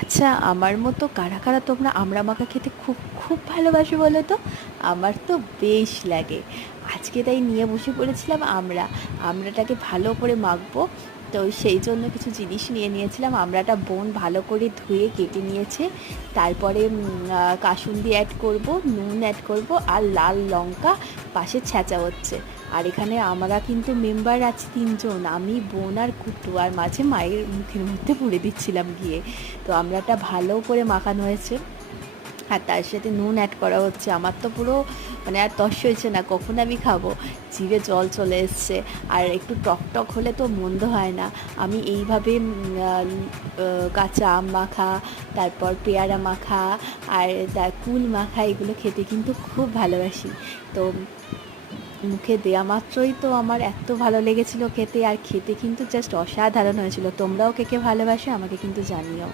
আচ্ছা, আমার মতো কারা কারা তোমরা আমড়া মাখা খেতে খুব খুব ভালোবাসো বলো তো? আমার তো বেশ লাগে। আজকে তাই নিয়ে বসে পড়েছিলাম আমড়াটাকে ভালো করে মাখবো। তো সেই জন্য কিছু জিনিস নিয়ে নিয়েছিলাম। আমড়াটা বোন ভালো করে ধুয়ে কেটে নিয়েছে। তারপরে কাসুন্দি অ্যাড করব, নুন অ্যাড করব, আর লাল লঙ্কা পাশে ছেঁচা হচ্ছে। আর এখানে আমরা কিন্তু মেম্বার আছি ৩ জন, আমি, বোন আর কুটু, আর মাঝে মায়ের মুখের মধ্যে পুড়ে দিচ্ছিলাম গিয়ে। তো আমড়াটা ভালো করে মাখানো হয়েছে, আর তার সাথে নুন অ্যাড করা হচ্ছে। আমার তো পুরো মানে আর তর্স হয়েছে না, কখন আমি খাবো, জিভে জল চলে এসছে। আর একটু টক টক হলে তো মন্দ হয় না। আমি এইভাবে কাঁচা আম মাখা, তারপর পেয়ারা মাখা, আর কুল মাখা, এগুলো খেতে কিন্তু খুব ভালোবাসি। তো মুখে দেয়া মাত্রই তো আমার এত ভালো লেগেছিল খেতে, আর খেতে কিন্তু জাস্ট অসাধারণ হয়েছিল। তোমরাও কে কে ভালোবাসো আমাকে কিন্তু জানিও।